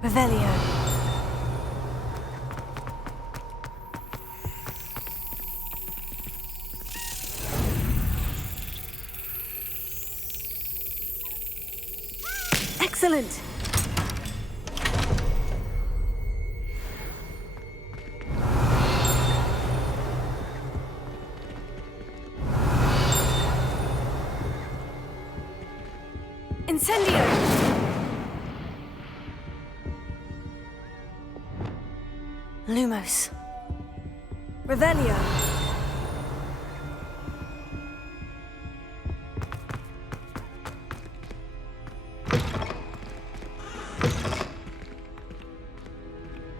Revelio. Excellent! Incendio! Lumos. Revelio.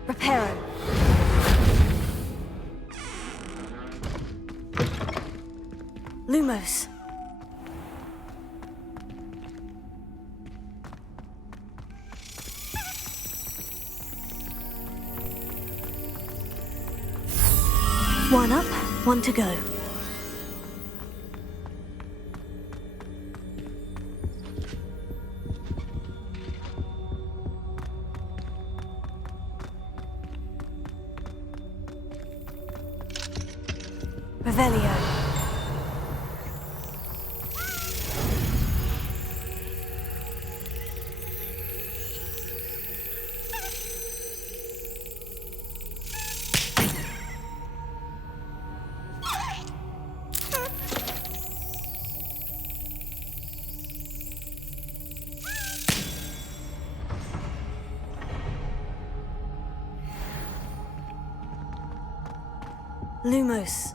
Reparo. Lumos. One up, one to go. Revelio. Lumos.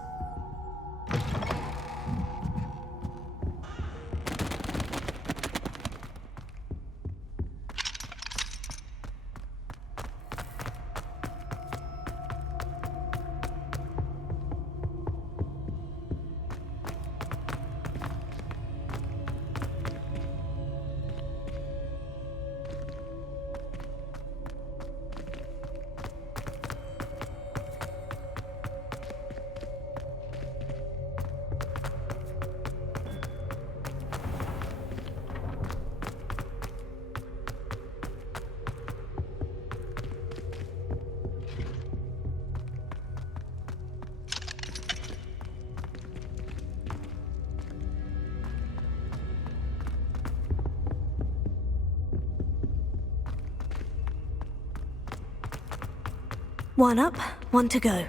One up, one to go.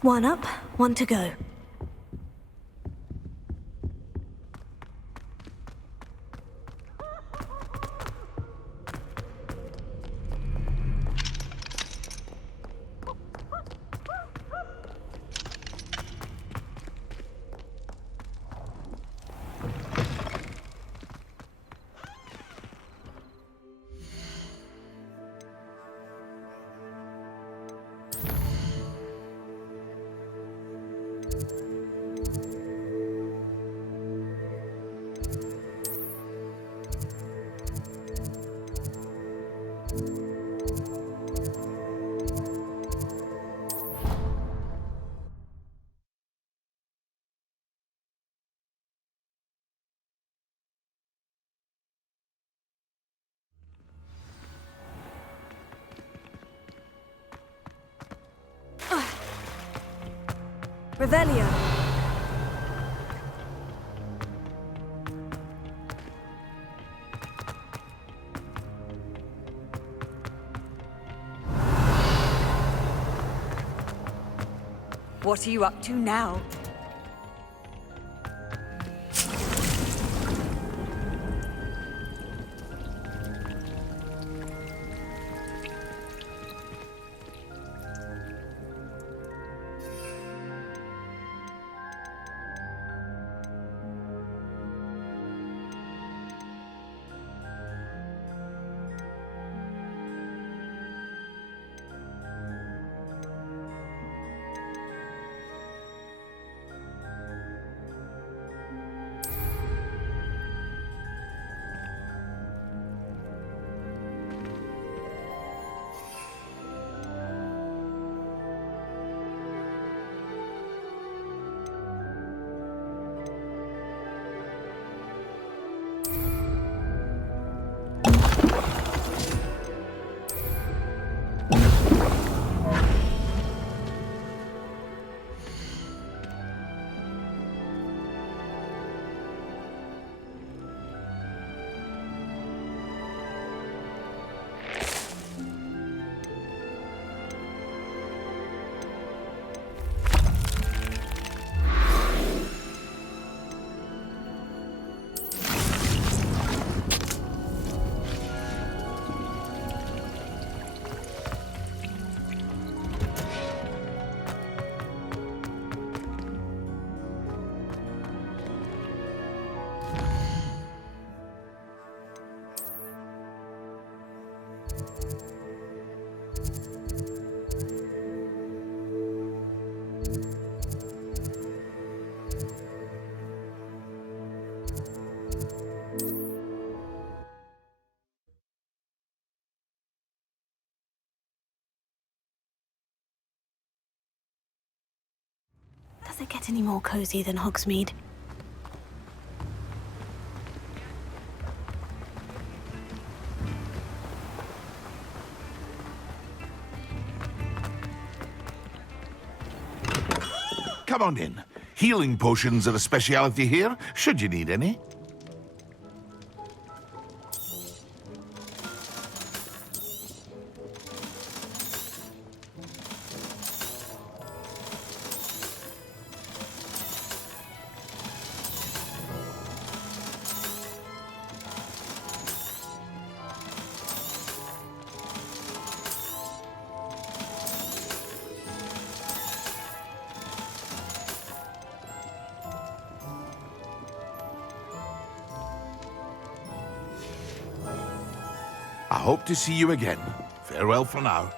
One up, one to go. Revelio. What are you up to now? Does it get any more cozy than Hogsmeade? Come on in. Healing potions are a speciality here, should you need any. I hope to see you again. Farewell for now.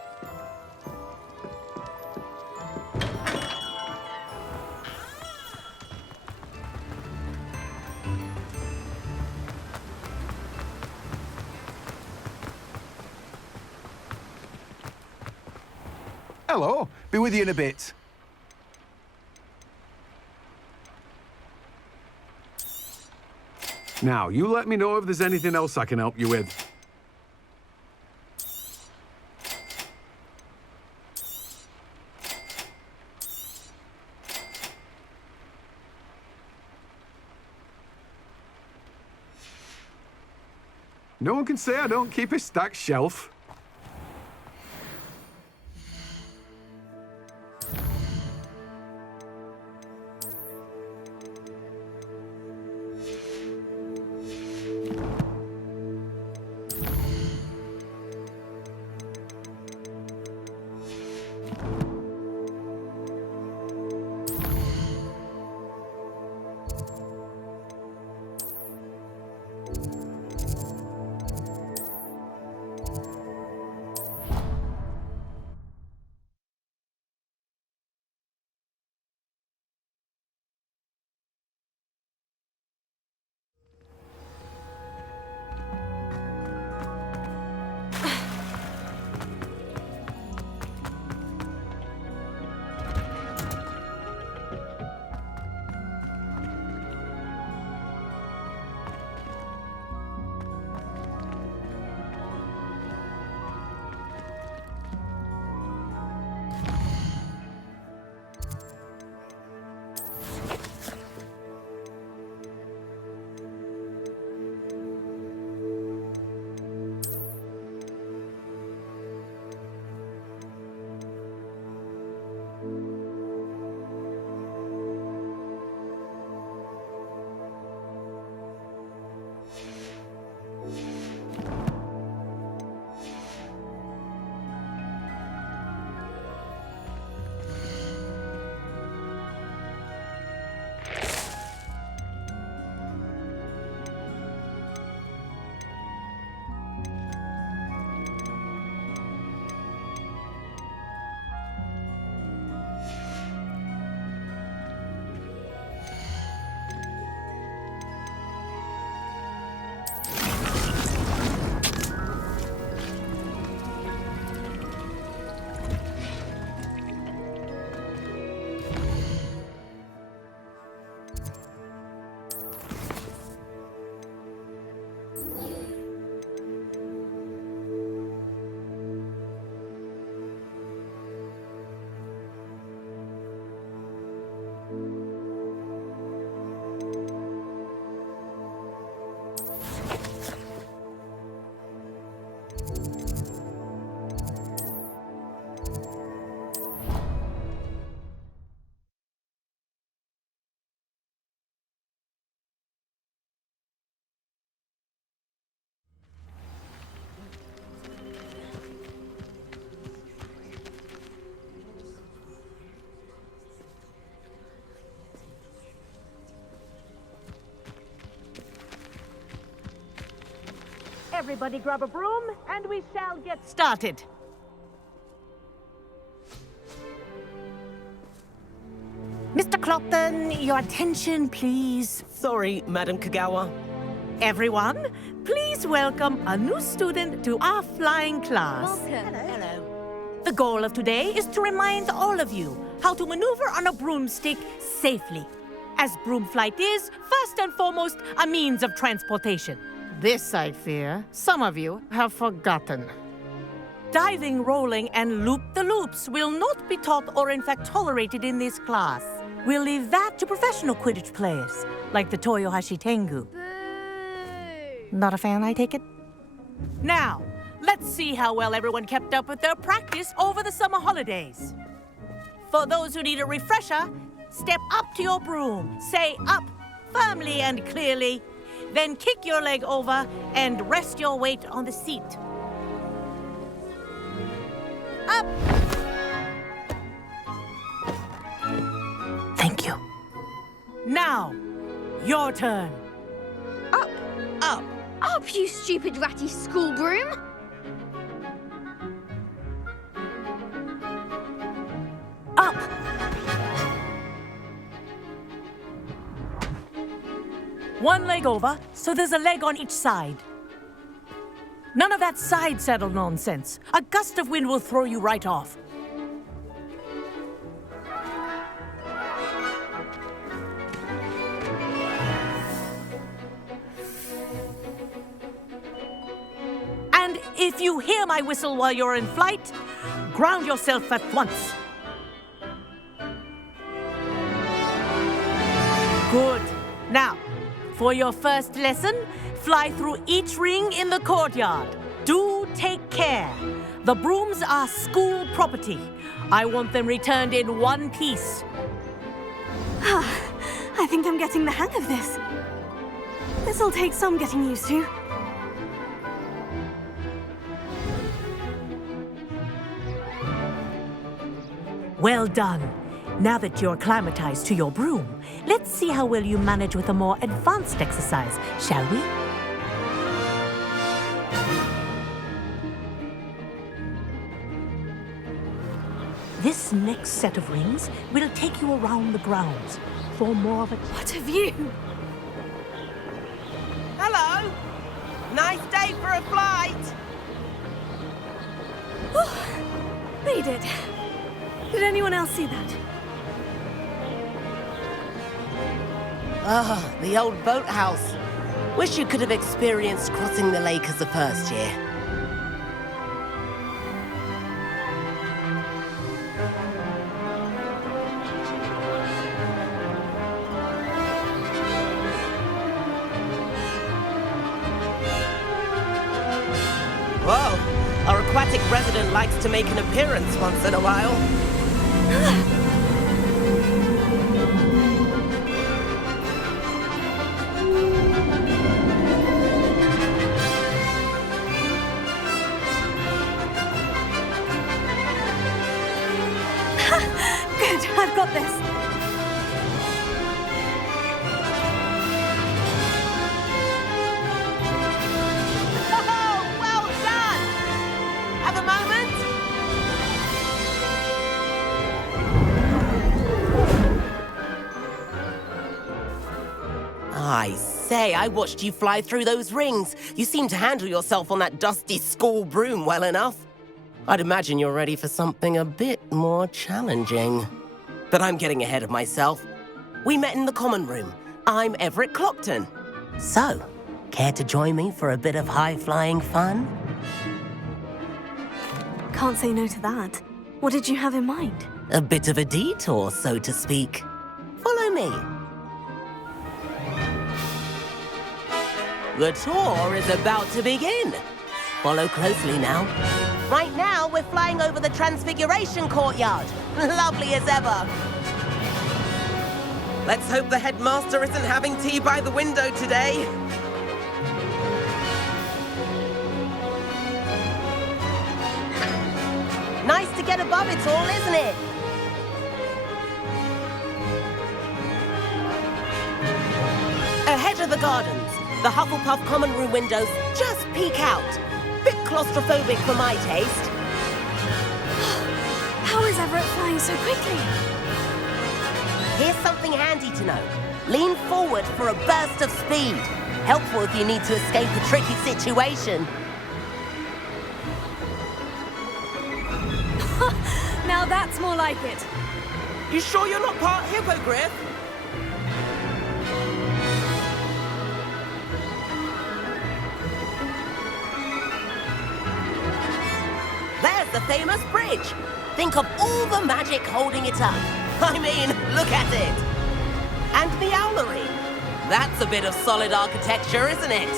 Hello, be with you in a bit. Now, you let me know if there's anything else I can help you with. No one can say I don't keep a stacked shelf. Everybody grab a broom, and we shall get started. Mr. Clopton, your attention, please. Sorry, Madam Kagawa. Everyone, please welcome a new student to our flying class. Hello. The goal of today is to remind all of you how to maneuver on a broomstick safely, as broom flight is, first and foremost, a means of transportation. This, I fear, some of you have forgotten. Diving, rolling, and loop-the-loops will not be taught or in fact tolerated in this class. We'll leave that to professional Quidditch players, like the Toyohashi Tengu. Not a fan, I take it? Now, let's see how well everyone kept up with their practice over the summer holidays. For those who need a refresher, step up to your broom, say up firmly and clearly, then kick your leg over and rest your weight on the seat. Up! Thank you. Now, your turn. Up, Up. up, you stupid ratty school broom! Up! One leg over, so there's a leg on each side. None of that side saddle nonsense. A gust of wind will throw you right off. And if you hear my whistle while you're in flight, ground yourself at once. Good. Now, for your first lesson, fly through each ring in the courtyard. Do take care. The brooms are school property. I want them returned in one piece. I think I'm getting the hang of this. This'll take some getting used to. Well done. Now that you're acclimatized to your broom, let's see how well you manage with a more advanced exercise, shall we? This next set of rings will take you around the grounds for more of a... What a view! Hello. Nice day for a flight. They did. Did anyone else see that? Ah, the old boathouse. Wish you could have experienced crossing the lake as a first year. Whoa, our aquatic resident likes to make an appearance once in a while. Good, I've got this. Oh, well done! Have a moment? I say, I watched you fly through those rings. You seem to handle yourself on that dusty school broom well enough. I'd imagine you're ready for something a bit more challenging. But I'm getting ahead of myself. We met in the common room. I'm Everett Clopton. So, care to join me for a bit of high-flying fun? Can't say no to that. What did you have in mind? A bit of a detour, so to speak. Follow me. The tour is about to begin. Follow closely now. Right now, we're flying over the Transfiguration Courtyard. Lovely as ever. Let's hope the headmaster isn't having tea by the window today. Nice to get above it all, isn't it? Ahead of the gardens, The Hufflepuff common room windows just peek out. Bit claustrophobic for my taste. How is Everett flying so quickly? Here's something handy to know. Lean forward for a burst of speed. Helpful if you need to escape a tricky situation. Now that's more like it. You sure you're not part hippogriff? There's the famous bridge. Think of all the magic holding it up. I mean, look at it. And the owlery. That's a bit of solid architecture, isn't it?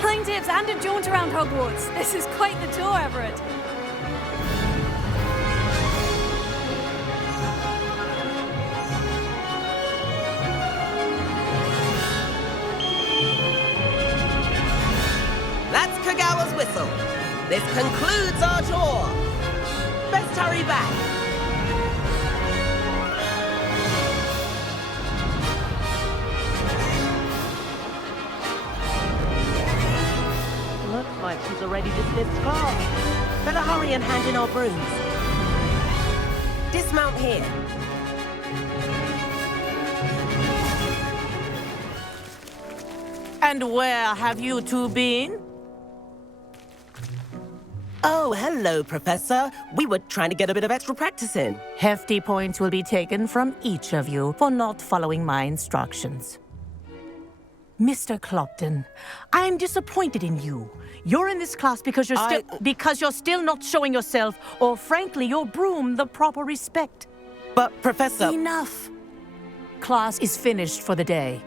Flying tips and a jaunt around Hogwarts. This is quite the tour, Everett. That's Kagawa's whistle. This concludes our tour. Best hurry back. Looks like she's already dismissed class. Better hurry and hand in our brooms. Dismount here. And where have you two been? Oh, hello, Professor. We were trying to get a bit of extra practice in. Hefty points will be taken from each of you for not following my instructions. Mr. Clopton, I am disappointed in you. You're in this class because you're still not showing yourself, or frankly, your broom the proper respect. But, Professor... Enough. Class is finished for the day.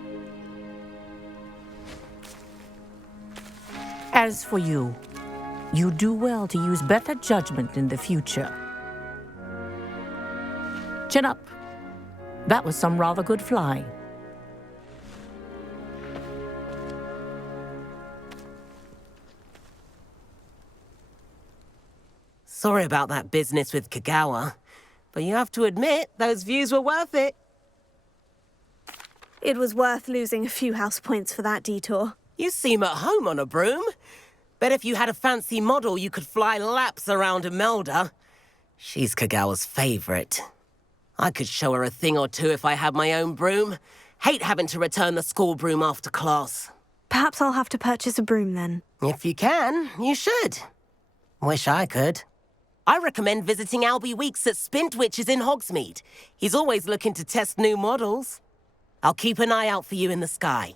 As for you, you do well to use better judgment in the future. Chin up. That was some rather good flying. Sorry about that business with Kagawa, but you have to admit, those views were worth it. It was worth losing a few house points for that detour. You seem at home on a broom. Bet if you had a fancy model, you could fly laps around Imelda. She's Kagawa's favorite. I could show her a thing or two if I had my own broom. Hate having to return the school broom after class. Perhaps I'll have to purchase a broom then. If you can, you should. Wish I could. I recommend visiting Albie Weeks at Spintwitches in Hogsmeade. He's always looking to test new models. I'll keep an eye out for you in the sky.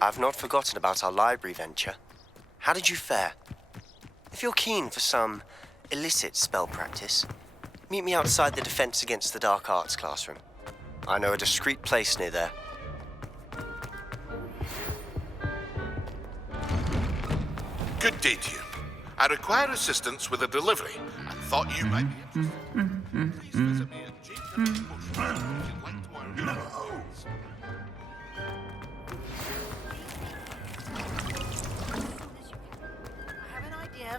I've not forgotten about our library venture. How did you fare? If you're keen for some illicit spell practice, meet me outside the Defense Against the Dark Arts classroom. I know a discreet place near there. Good day to you. I require assistance with a delivery and thought you might be interested. Please visit me at Jacob's Potion if you'd like to learn more.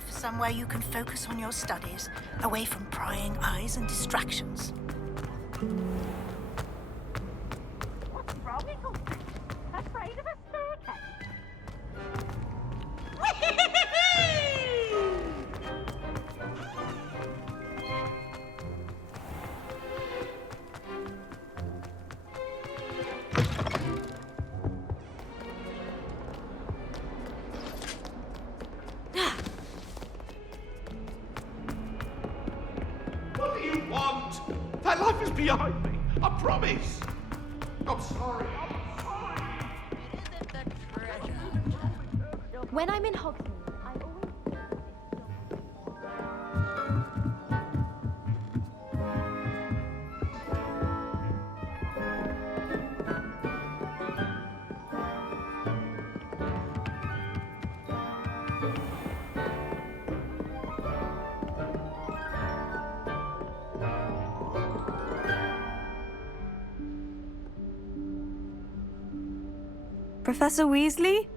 For somewhere you can focus on your studies, away from prying eyes and distractions. What's wrong, Afraid of a staircase? That life is behind me. I promise. I'm sorry. When I'm in Hogsmeade, I always... Professor Weasley?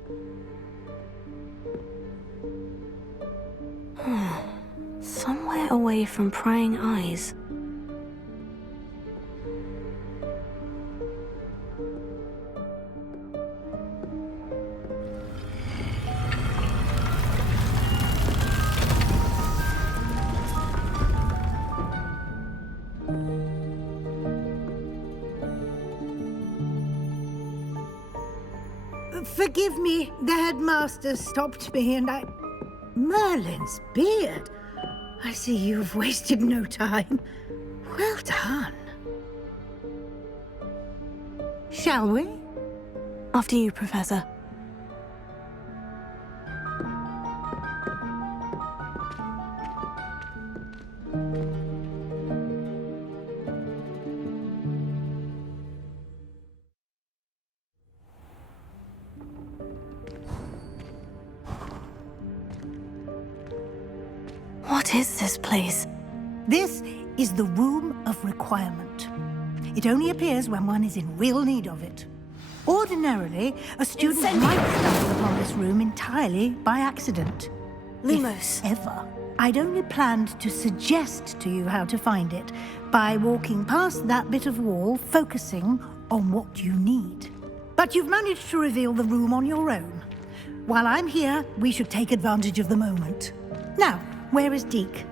Somewhere away from prying eyes. Forgive me, the headmaster stopped me and I... Merlin's beard. I see you've wasted no time. Well done. Shall we? After you, Professor. What is this place? This is the Room of Requirement. It only appears when one is in real need of it. Ordinarily, a student might stumble upon this room entirely by accident. Lumos. If ever. I'd only planned to suggest to you how to find it by walking past that bit of wall, focusing on what you need. But you've managed to reveal the room on your own. While I'm here, we should take advantage of the moment. Now, where is Deke?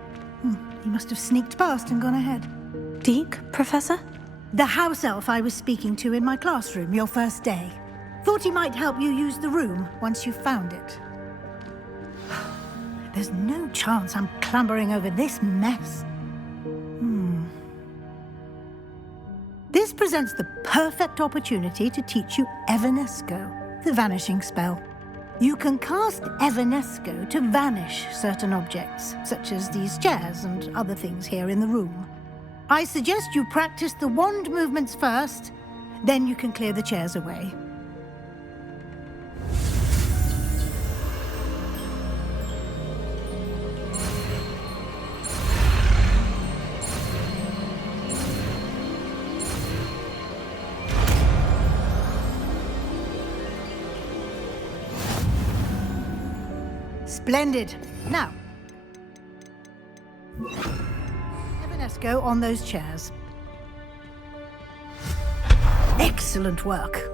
He must have sneaked past and gone ahead. Deke, Professor? The house elf I was speaking to in my classroom your first day. Thought he might help you use the room once you found it. There's no chance I'm clambering over this mess. This presents the perfect opportunity to teach you Evanesco, the vanishing spell. You can cast Evanesco to vanish certain objects, such as these chairs and other things here in the room. I suggest you practice the wand movements first, then you can clear the chairs away. Splendid. Now, Evanesco on those chairs. Excellent work.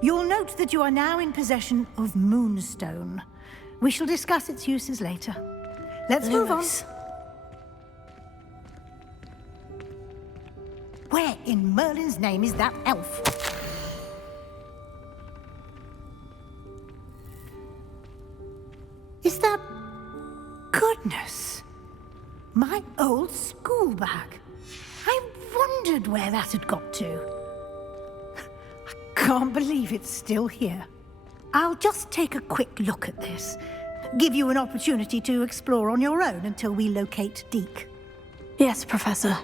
You'll note that you are now in possession of Moonstone. We shall discuss its uses later. Let's move on. Where in Merlin's name is that elf? Is that... Goodness! My old school bag. I wondered where that had got to. I can't believe it's still here. I'll just take a quick look at this. Give you an opportunity to explore on your own until we locate Deke. Yes, Professor.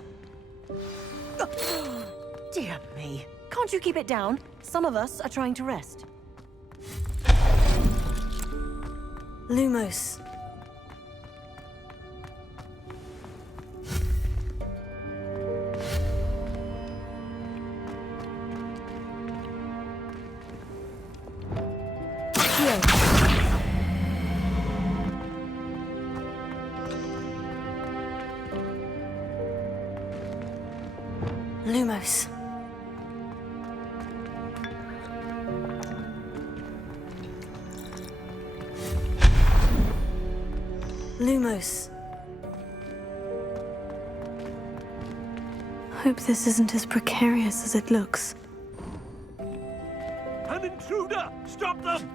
Dear me. Can't you keep it down? Some of us are trying to rest. Lumos. Lumos. Lumos. Hope this isn't as precarious as it looks. An intruder! Stop them!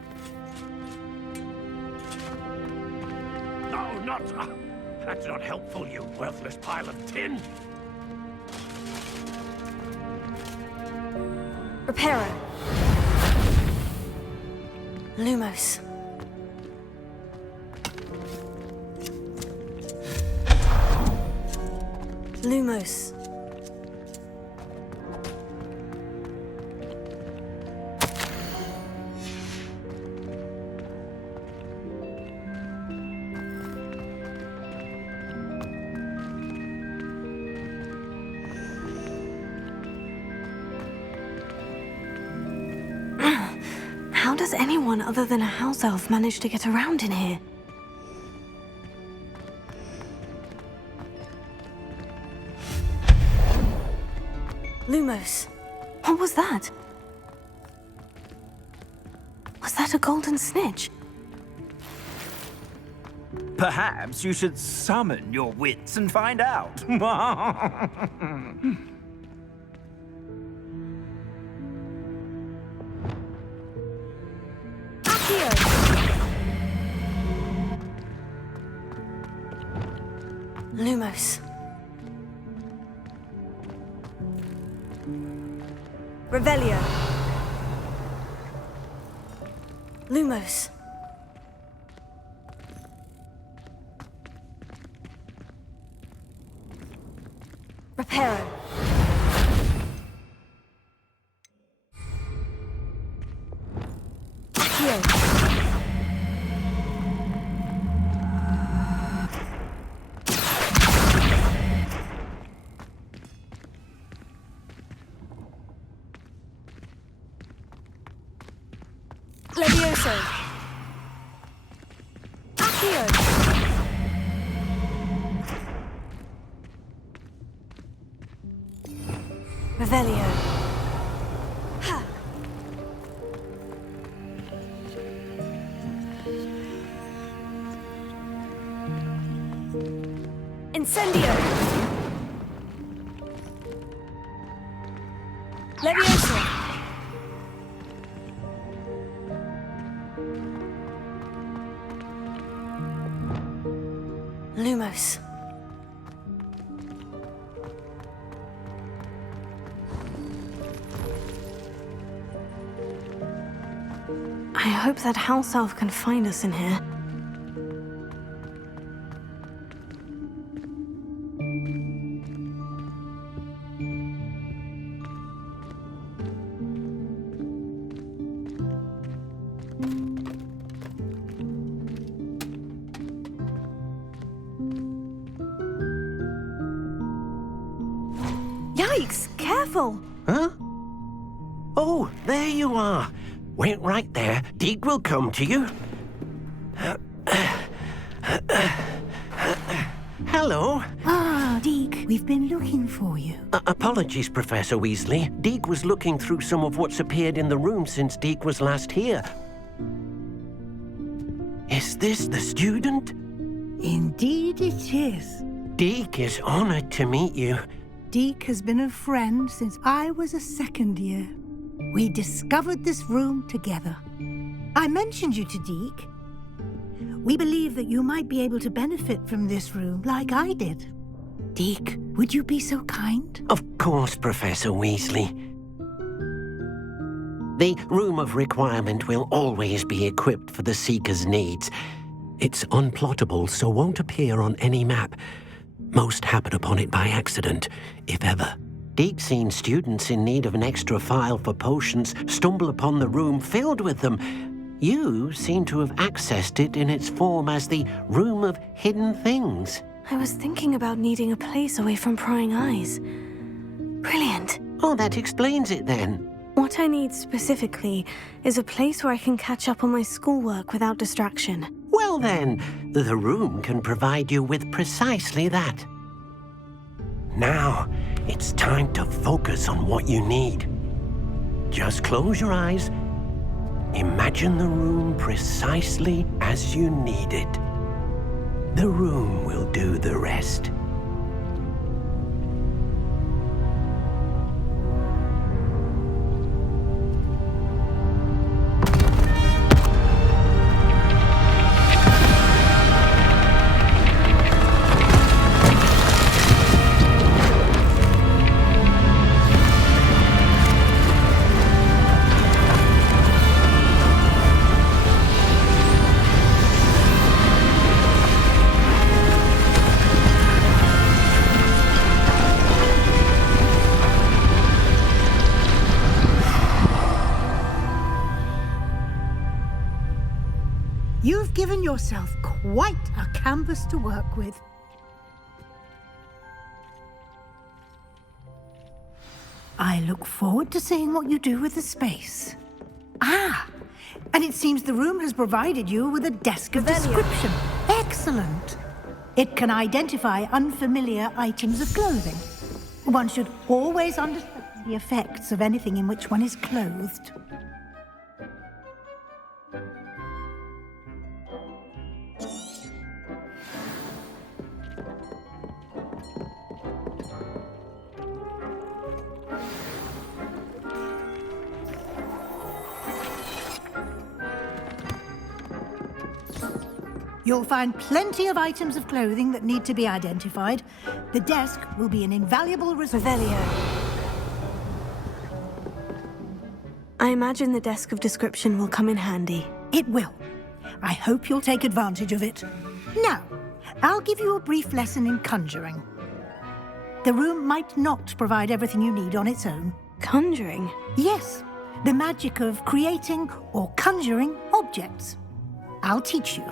No, not... that's not helpful, you worthless pile of tin! Reparo. Lumos. Lumos. How does anyone other than a house elf manage to get around in here? Lumos. What was that? Was that a golden snitch? Perhaps you should summon your wits and find out. Lumos. Revelio. Lumos. Reparo. Accio. Levioso. Accio. Revelio. Ha. Incendio. Levioso. Lumos. I hope that house elf can find us in here. Yikes! Careful! Huh? Oh, there you are. Wait right there. Deek will come to you. Hello. Ah, Deek, we've been looking for you. Apologies, Professor Weasley. Deek was looking through some of what's appeared in the room since Deek was last here. Is this the student? Indeed it is. Deek is honored to meet you. Deek has been a friend since I was a second year. We discovered this room together. I mentioned you to Deek. We believe that you might be able to benefit from this room like I did. Deek, would you be so kind? Of course, Professor Weasley. The Room of Requirement will always be equipped for the Seeker's needs. It's unplottable, so won't appear on any map. Most happen upon it by accident, if ever. Deek's seen students in need of an extra file for potions stumble upon the room filled with them. You seem to have accessed it in its form as the Room of Hidden Things. I was thinking about needing a place away from prying eyes. Brilliant. Oh, that explains it then. What I need specifically is a place where I can catch up on my schoolwork without distraction. Well then, the room can provide you with precisely that. Now, it's time to focus on what you need. Just close your eyes. Imagine the room precisely as you need it. The room will do the rest. yourself quite a canvas to work with. I look forward to seeing what you do with the space. Ah, and it seems the room has provided you with a desk of description. Excellent. It can identify unfamiliar items of clothing. One should always understand the effects of anything in which one is clothed. You'll find plenty of items of clothing that need to be identified. The desk will be an invaluable resource. Revelio. I imagine the desk of description will come in handy. It will. I hope you'll take advantage of it. Now, I'll give you a brief lesson in conjuring. The room might not provide everything you need on its own. Conjuring? Yes, the magic of creating or conjuring objects. I'll teach you.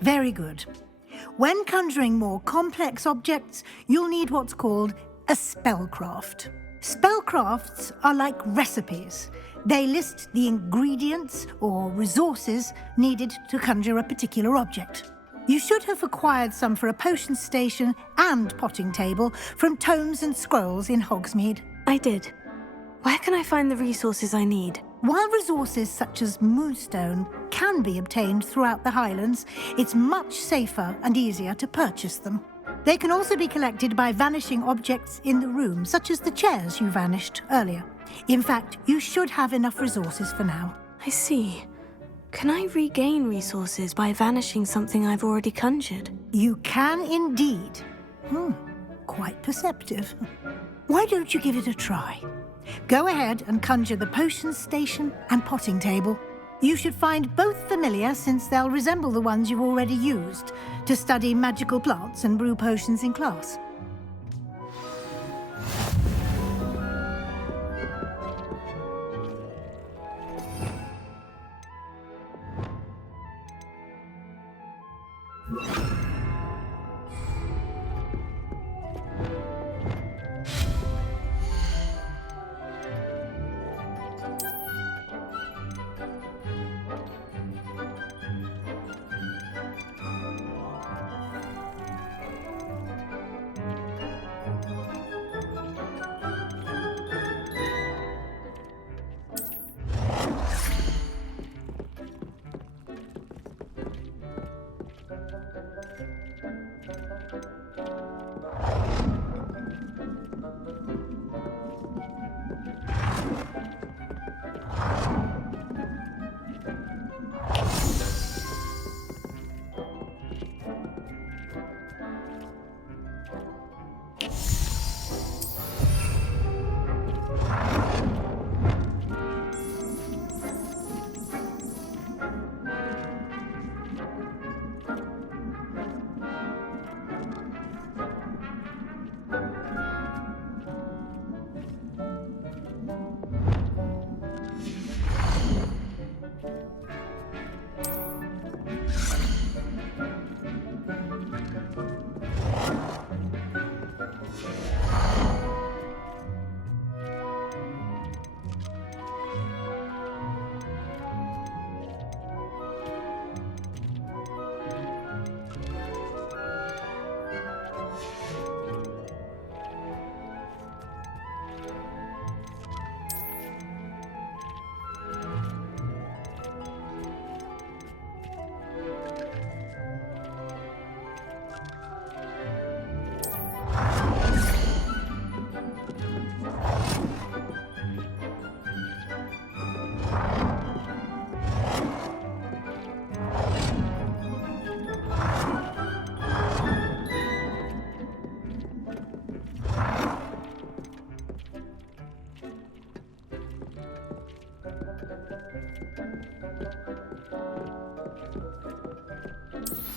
Very good. When conjuring more complex objects, you'll need what's called a spellcraft. Spellcrafts are like recipes. They list the ingredients or resources needed to conjure a particular object. You should have acquired some for a potion station and potting table from tomes and scrolls in Hogsmeade. I did. Where can I find the resources I need? While resources such as moonstone can be obtained throughout the Highlands, it's much safer and easier to purchase them. They can also be collected by vanishing objects in the room, such as the chairs you vanished earlier. In fact, you should have enough resources for now. I see. Can I regain resources by vanishing something I've already conjured? You can indeed. Quite perceptive. Why don't you give it a try? Go ahead and conjure the potion station and potting table. You should find both familiar, since they'll resemble the ones you've already used to study magical plants and brew potions in class.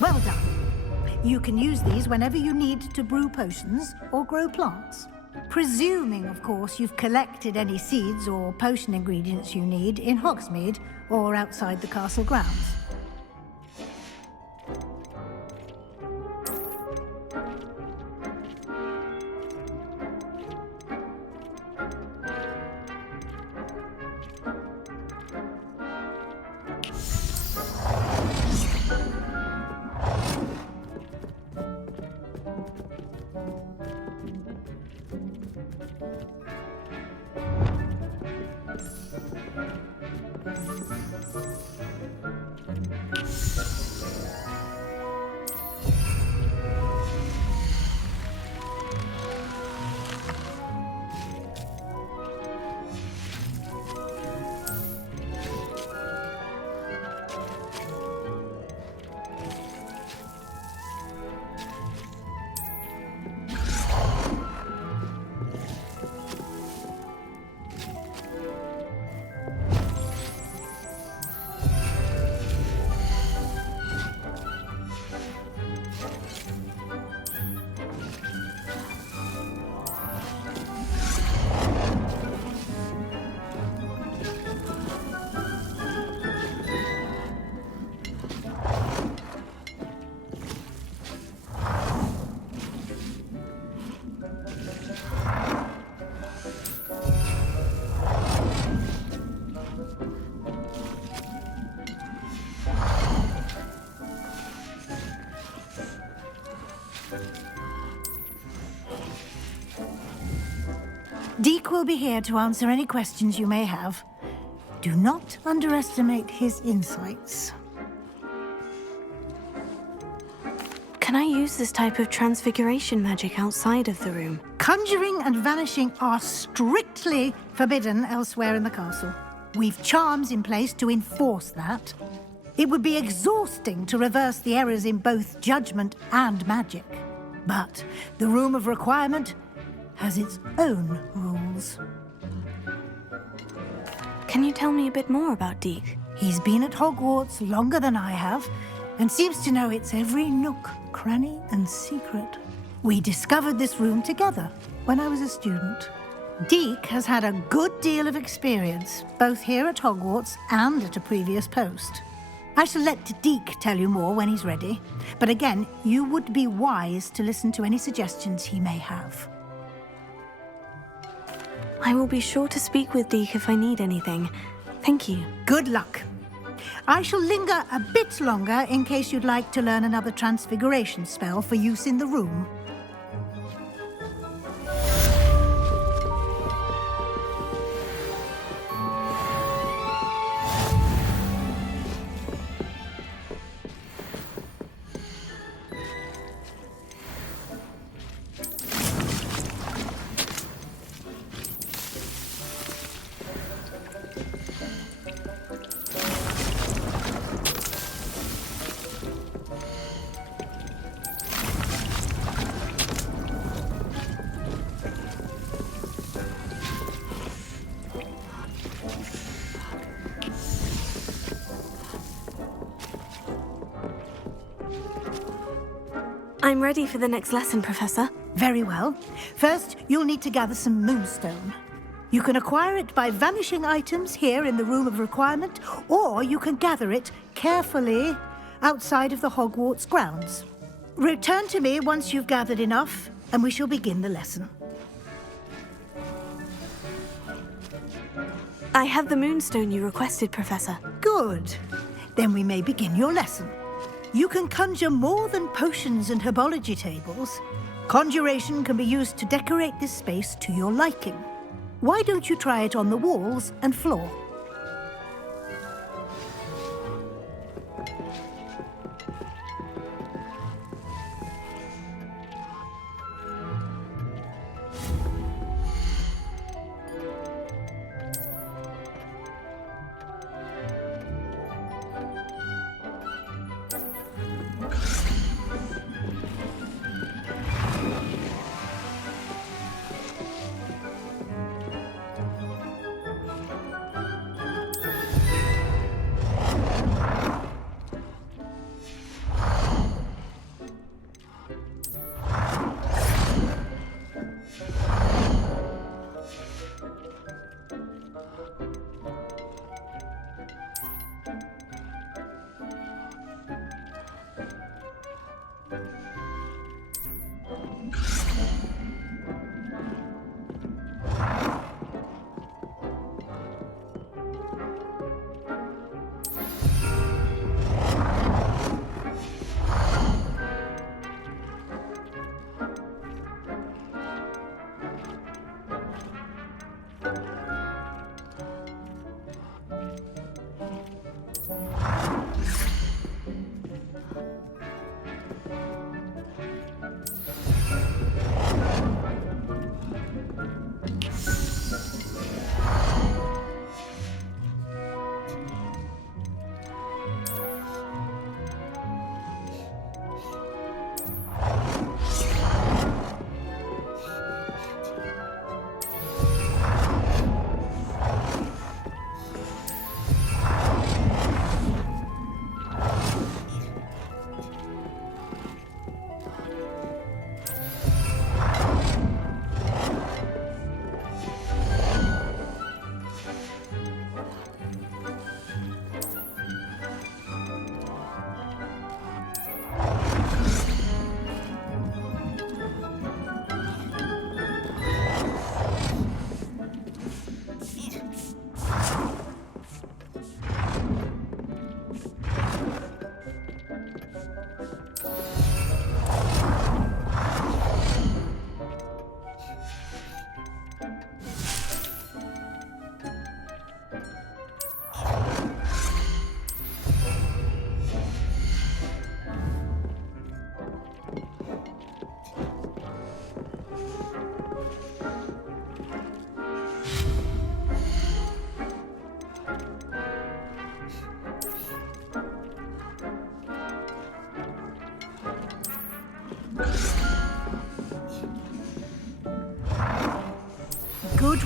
Well done. You can use these whenever you need to brew potions or grow plants. Presuming, of course, you've collected any seeds or potion ingredients you need in Hogsmeade or outside the castle grounds. Deek will be here to answer any questions you may have. Do not underestimate his insights. Can I use this type of transfiguration magic outside of the room? Conjuring and vanishing are strictly forbidden elsewhere in the castle. We've charms in place to enforce that. It would be exhausting to reverse the errors in both judgment and magic. But the Room of Requirement has its own rules. Can you tell me a bit more about Deek? He's been at Hogwarts longer than I have, and seems to know its every nook, cranny, and secret. We discovered this room together when I was a student. Deek has had a good deal of experience, both here at Hogwarts and at a previous post. I shall let Deek tell you more when he's ready, but again, you would be wise to listen to any suggestions he may have. I will be sure to speak with Deek if I need anything. Thank you. Good luck. I shall linger a bit longer in case you'd like to learn another transfiguration spell for use in the room. I'm ready for the next lesson, Professor. Very well. First, you'll need to gather some moonstone. You can acquire it by vanishing items here in the Room of Requirement, or you can gather it carefully outside of the Hogwarts grounds. Return to me once you've gathered enough, and we shall begin the lesson. I have the moonstone you requested, Professor. Good. Then we may begin your lesson. You can conjure more than potions and herbology tables. Conjuration can be used to decorate this space to your liking. Why don't you try it on the walls and floor?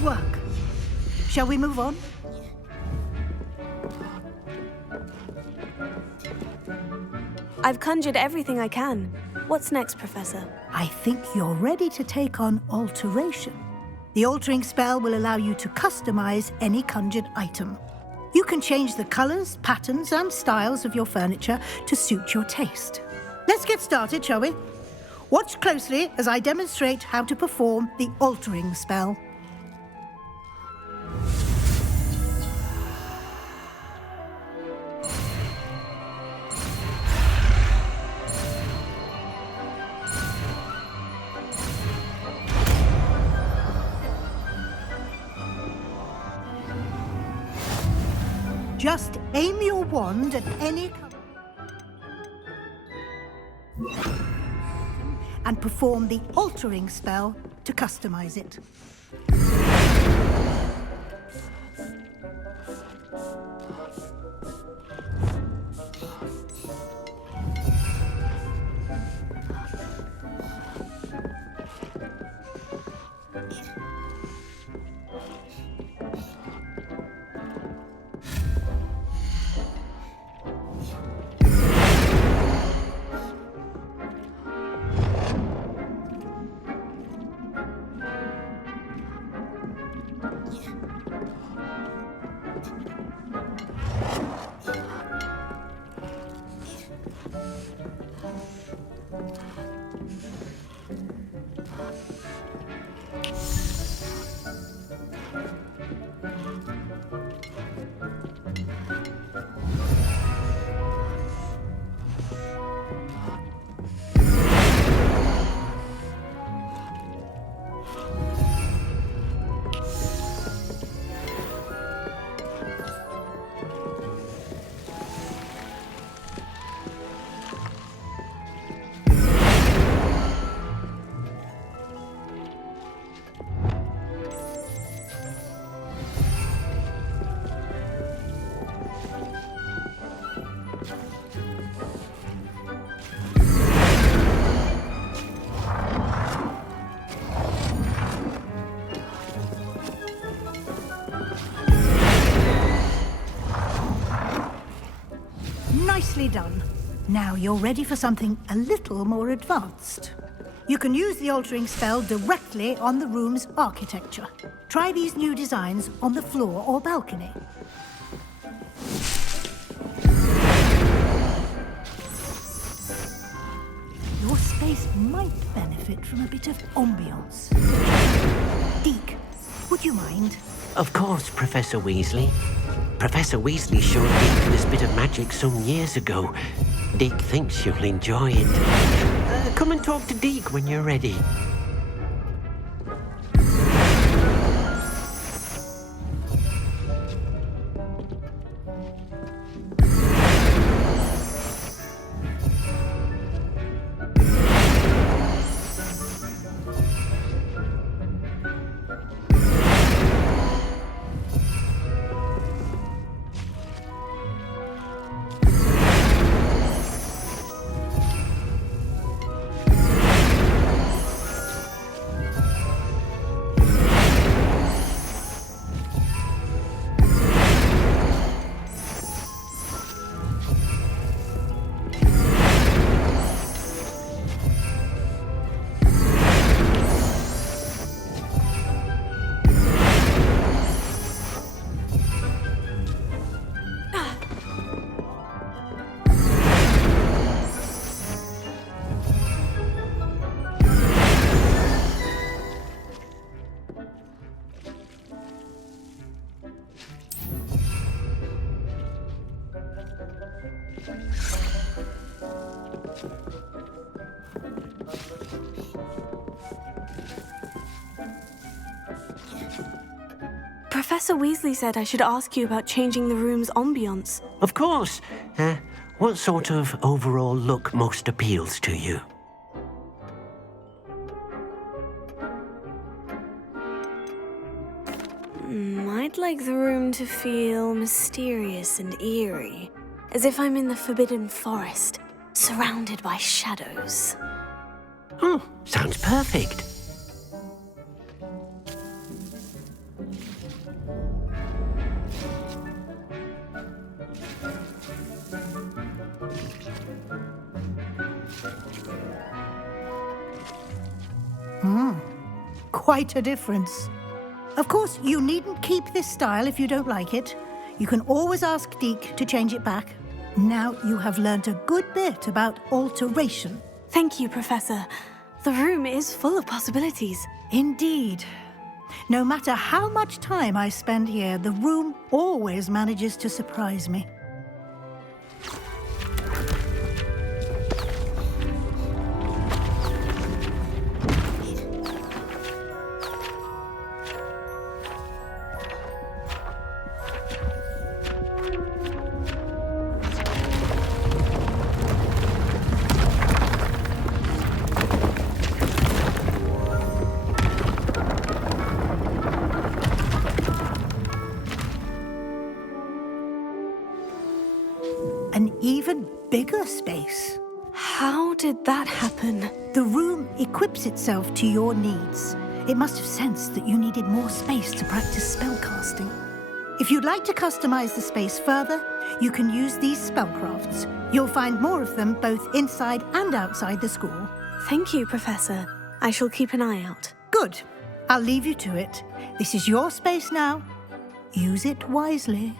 work. Shall we move on? I've conjured everything I can. What's next, Professor? I think you're ready to take on alteration. The altering spell will allow you to customize any conjured item. You can change the colors, patterns, and styles of your furniture to suit your taste. Let's get started, shall we? Watch closely as I demonstrate how to perform the altering spell. Just aim your wand at any and perform the altering spell to customize it. Nicely done. Now you're ready for something a little more advanced. You can use the altering spell directly on the room's architecture. Try these new designs on the floor or balcony. Your space might benefit from a bit of ambiance. Deke, would you mind? Of course, Professor Weasley. Professor Weasley showed Deke this bit of magic some years ago. Deke thinks you'll enjoy it. Come and talk to Deke when you're ready. Professor Weasley said I should ask you about changing the room's ambiance. Of course. What sort of overall look most appeals to you? I'd like the room to feel mysterious and eerie, as if I'm in the Forbidden Forest, surrounded by shadows. Oh, sounds perfect. Quite a difference. Of course, you needn't keep this style if you don't like it. You can always ask Deke to change it back. Now you have learned a good bit about alteration. Thank you, Professor. The room is full of possibilities. Indeed. No matter how much time I spend here, the room always manages to surprise me. An even bigger space. How did that happen? The room equips itself to your needs. It must have sensed that you needed more space to practice spellcasting. If you'd like to customize the space further, you can use these spellcrafts. You'll find more of them both inside and outside the school. Thank you, Professor. I shall keep an eye out. Good. I'll leave you to it. This is your space now. Use it wisely.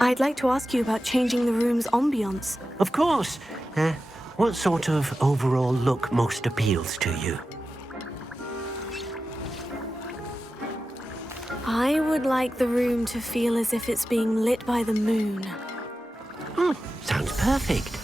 I'd like to ask you about changing the room's ambiance. Of course. What sort of overall look most appeals to you? I would like the room to feel as if it's being lit by the moon. Sounds perfect.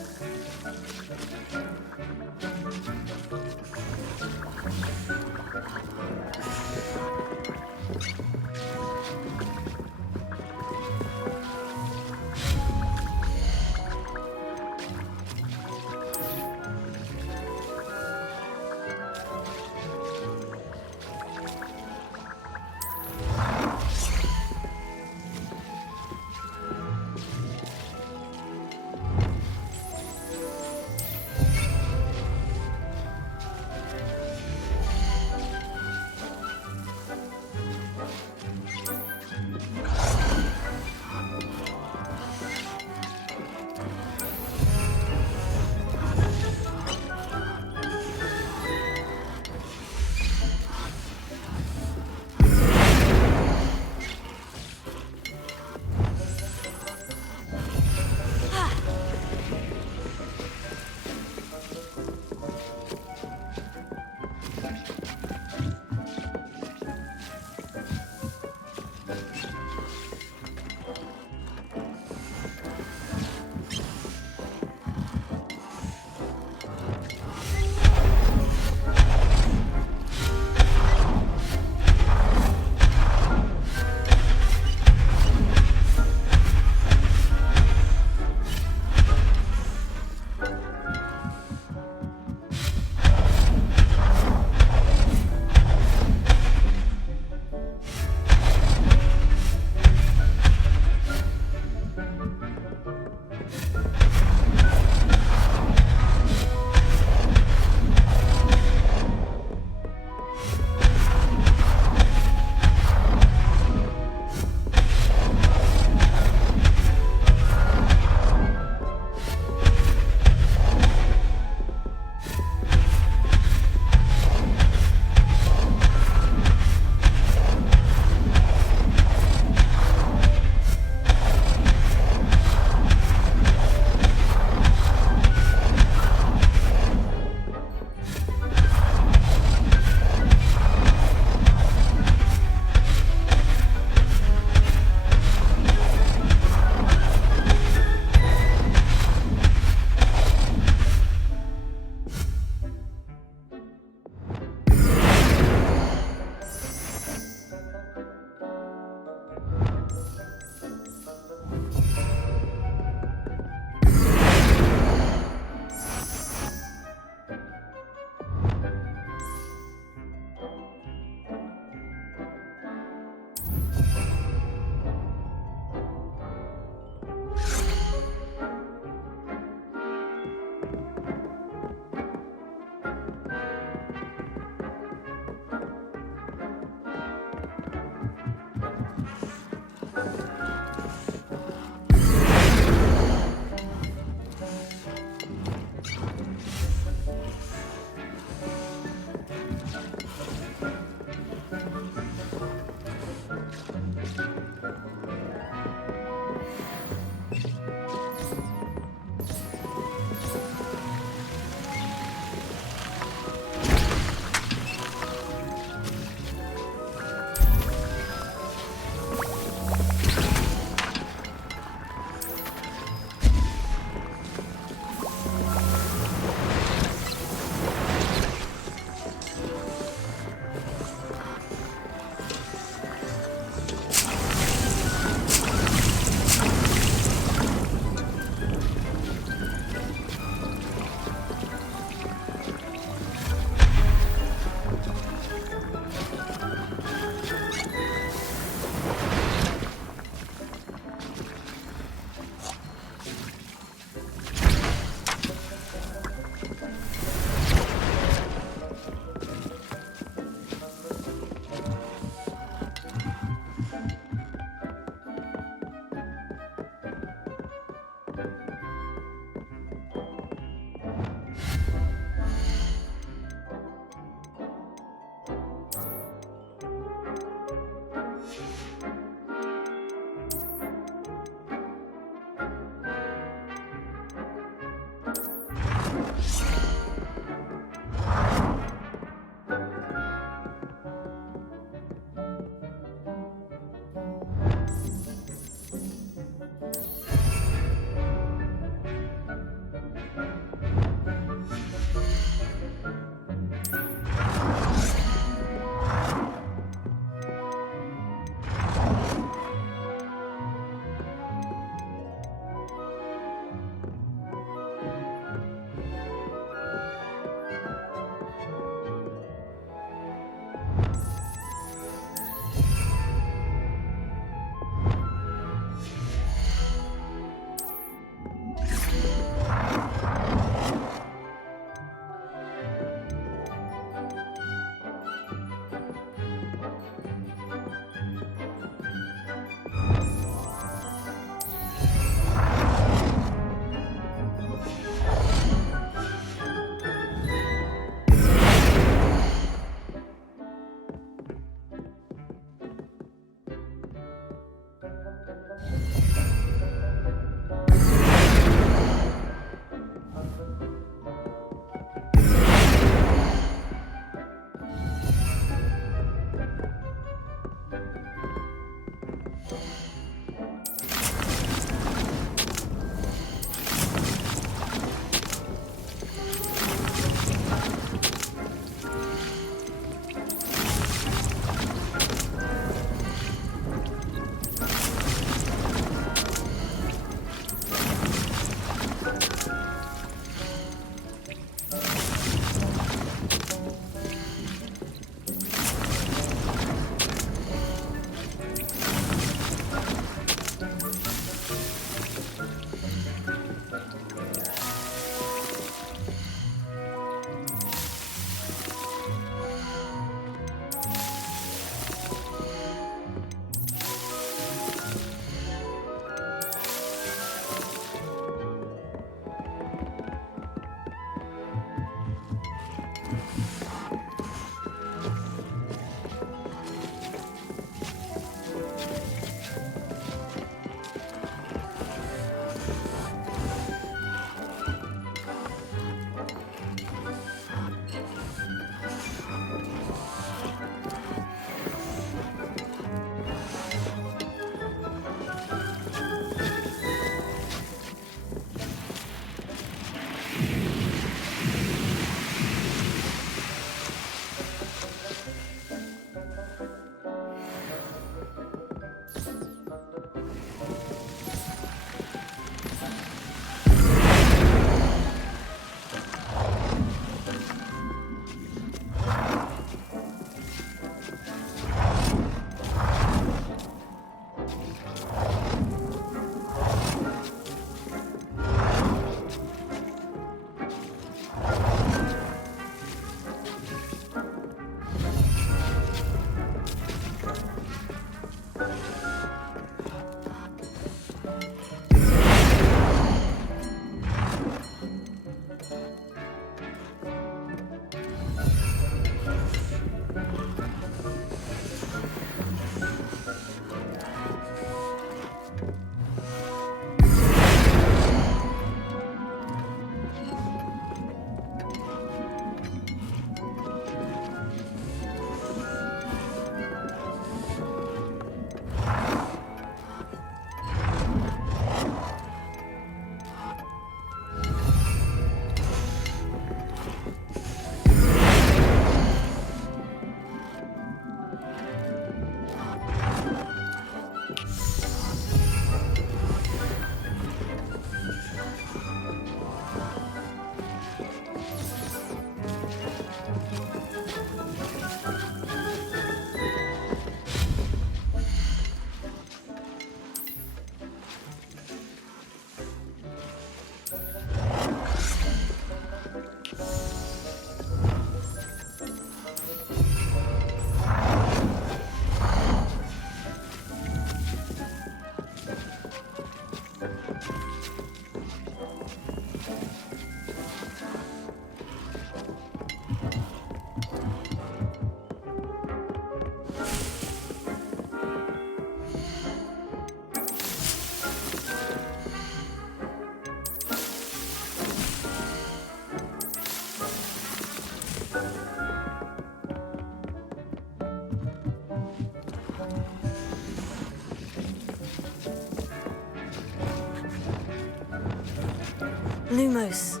Lumos.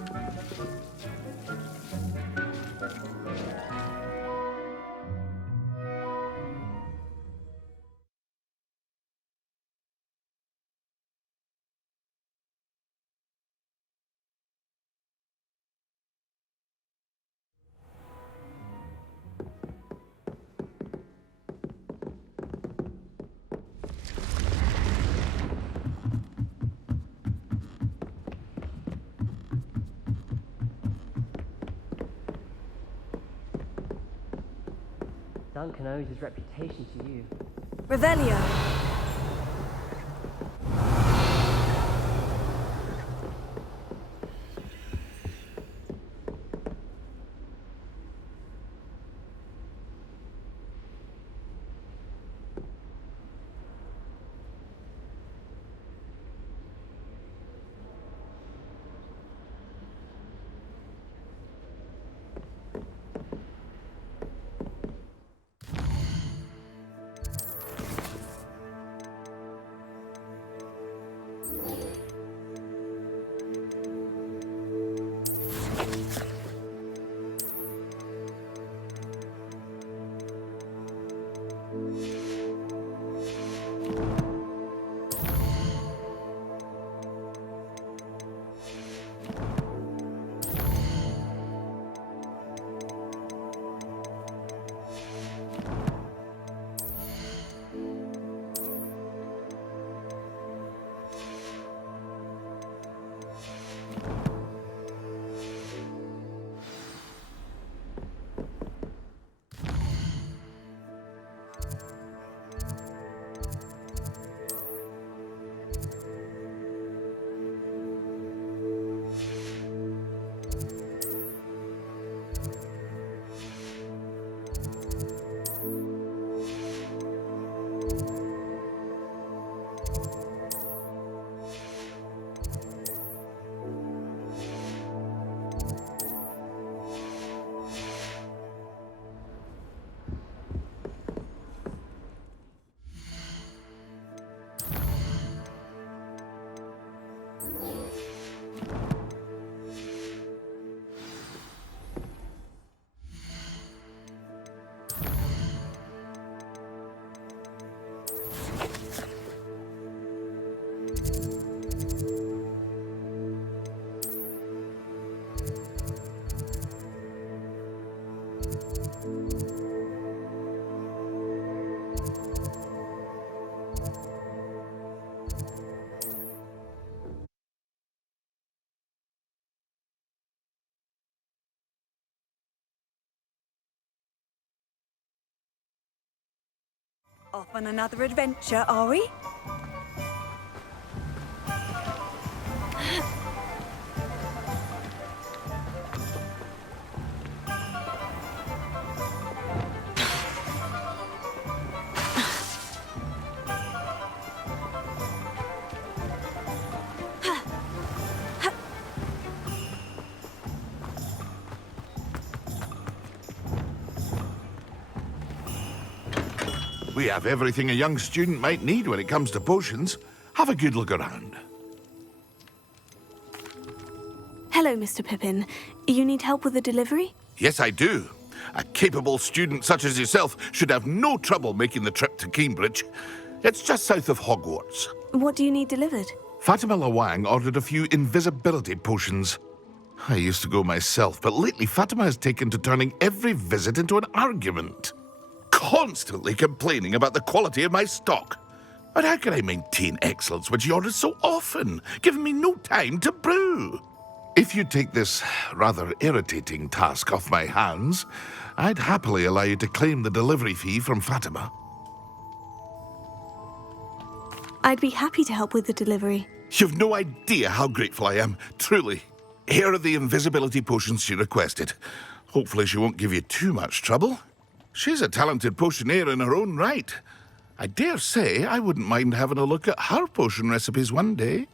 Duncan owes his reputation to you. Revelio. Off on another adventure, are we? We have everything a young student might need when it comes to potions. Have a good look around. Hello, Mr. Pippin. You need help with a delivery? Yes, I do. A capable student such as yourself should have no trouble making the trip to Cambridge. It's just south of Hogwarts. What do you need delivered? Fatima Lawang ordered a few invisibility potions. I used to go myself, but lately Fatima has taken to turning every visit into an argument. Constantly complaining about the quality of my stock. But how can I maintain excellence when she orders so often, giving me no time to brew? If you take this rather irritating task off my hands, I'd happily allow you to claim the delivery fee from Fatima. I'd be happy to help with the delivery. You've no idea how grateful I am, truly. Here are the invisibility potions she requested. Hopefully she won't give you too much trouble. She's a talented potioneer in her own right. I dare say I wouldn't mind having a look at her potion recipes one day.